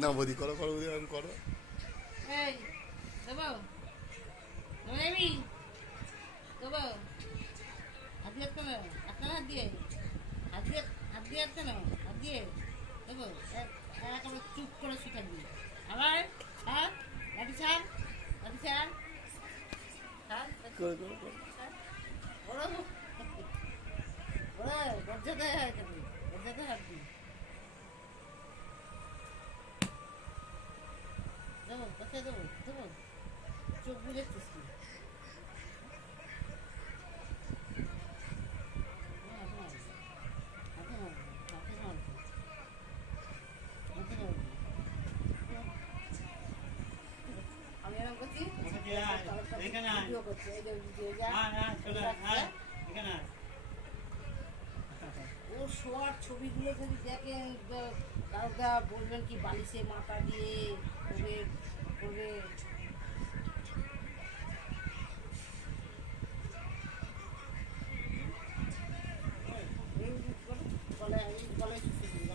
না বৌদি করো করো বৌদি আমি করো এই দেবো নেবি দেবো হাত দিয়ে কেন আপনার হাত দিয়ে হাত দিয়ে হাত দিয়ে হাত কেন হাত দিয়ে দেবো একেবারে চুপ করে শুয়ে থাকবি আবার ছাড় লাঠি ছাড় লাঠি ছাড় ছাড় ওরা ওরা মর্যাদায় হয় কোথায় দেবো চোখ বুঝেছিস কি আমি এরকম করছি ভিডিও করছি এই যে ভিডিও যা যদি দেখেন কাউকে বলবেন কি বালিশে মাথা দিয়ে করবে করবে এই গলায় এই গলায় শুষে দিন,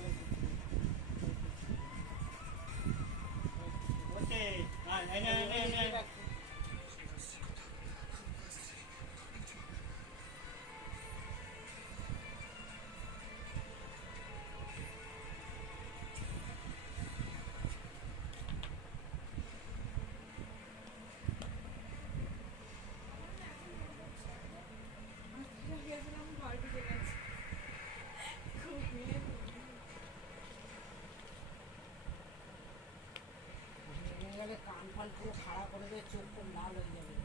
ফান পুরো করে চোখ লাল হয়ে যাবে।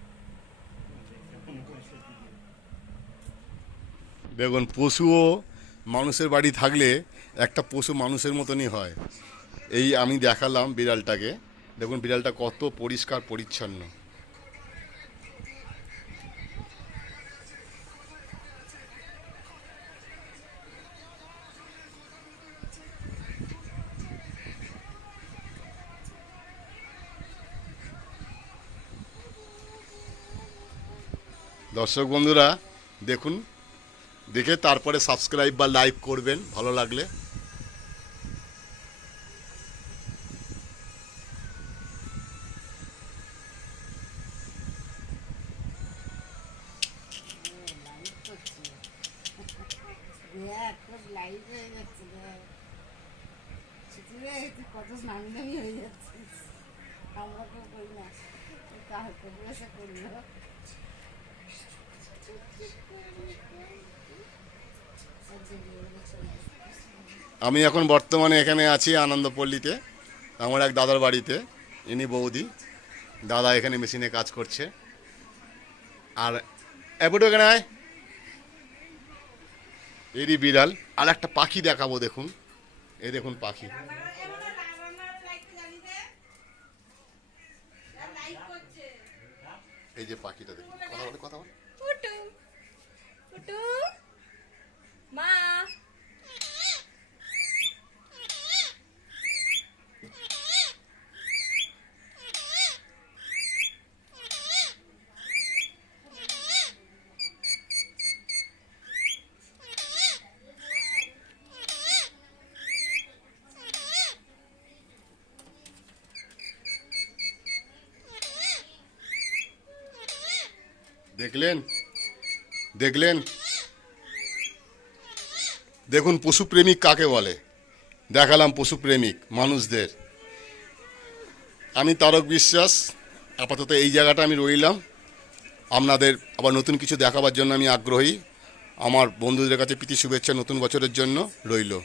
দেখুন, পশুও মানুষের বাড়ি থাকলে একটা পশু মানুষের মতনই হয়। এই আমি দেখালাম বিড়ালটাকে। দেখুন, বিড়ালটা কত পরিষ্কার, পরিচ্ছন্ন। দর্শক বন্ধুরা, দেখুন, দেখে তারপরে সাবস্ক্রাইব বা লাইক করবেন, ভালো লাগলে। আমরা কেউ করি না আমি এখন বর্তমানে এখানে আছি আনন্দপল্লীতে, আমার এক দাদার বাড়িতে, ইনি বৌদি। দাদা এখানে মেশিনে কাজ করছে। আর এপটো এখানে আয়। এরই বিড়াল। আর একটা পাখি দেখাবো দেখুন। এই দেখুন পাখি। এই যে পাখিটা দেখুন। কথা বলে কথা বলে। পুটু পুটু মা দেখলেন দেখলেন দেখুন পশুপ্রেমিক কাকে বলে? দেখালাম পশুপ্রেমিক মানুষদের। আমি তারক বিশ্বাস, আপাতত এই জায়গাটা আমি রইলাম। আপনাদের আবার নতুন কিছু দেখাবার জন্য আমি আগ্রহী। আমার বন্ধুদের কাছে প্রীতি শুভেচ্ছা নতুন বছরের জন্য রইল।